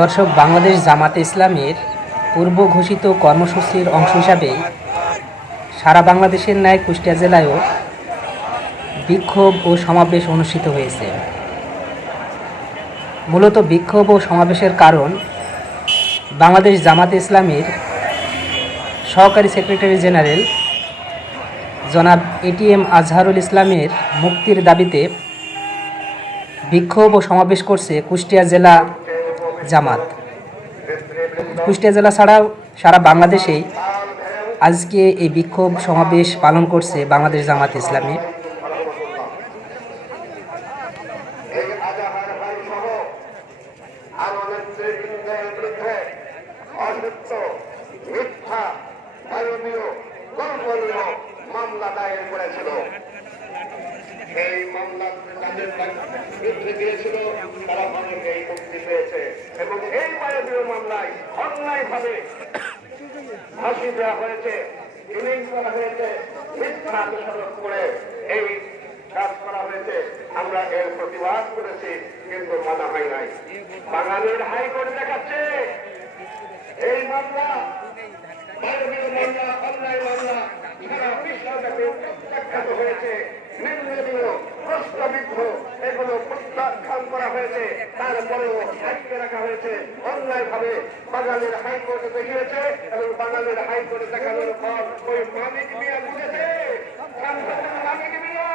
দর্শক, বাংলাদেশ জামাতে ইসলামের পূর্ব ঘোষিত কর্মসূচির অংশ হিসাবে সারা বাংলাদেশের ন্যায় কুষ্টিয়া জেলায়ও বিক্ষোভ ও সমাবেশ অনুষ্ঠিত হয়েছে। মূলত বিক্ষোভ ও সমাবেশের কারণ বাংলাদেশ জামাতে ইসলামের সহকারী সেক্রেটারি জেনারেল জনাব এটিএম আজহারুল ইসলামের মুক্তির দাবিতে বিক্ষোভ ও সমাবেশ করছে কুষ্টিয়া জেলা জামাত। কুষ্টিয়া জেলা ছাড়াও সারা বাংলাদেশেই আজকে এই বিক্ষোভ সমাবেশ পালন করছে বাংলাদেশ জামাত ইসলামী। মামলা দায়ের করেছিল, এই মামলা তাদের বিরুদ্ধে দিয়েছিল, তারা অনেকেই মুক্তি পেয়েছে এবং এই মানবীয় মামলায় অন্যায়ভাবে ফাঁসি দেওয়া হয়েছে, কিলিং করা হয়েছে, মিথ্যা দোষারোপ করে এই কাজ করা হয়েছে। আমরা এর প্রতিবাদ করেছি, কিন্তু মানা হয় নাই। বাঙালির হাইকোর্ট দেখাচ্ছে এই মামলা মানবীয় মামলা, অন্যায় মামলা সারা বিশ্বব্যাপী প্রত্যাখ্যাত হয়েছে। নিন্দনীয়, প্রশ্নবিদ্ধ এগুলো প্রত্যাখ্যান করা হয়েছে, তারপরেও আটকে রাখা হয়েছে অন্যায়ভাবে। বাঙালির হাইকোর্টে দেখিয়েছে এবং বাঙালির হাইকোর্টে দেখানোর পর ওই মালিক মিয়া বুঝেছে মালিক মিয়া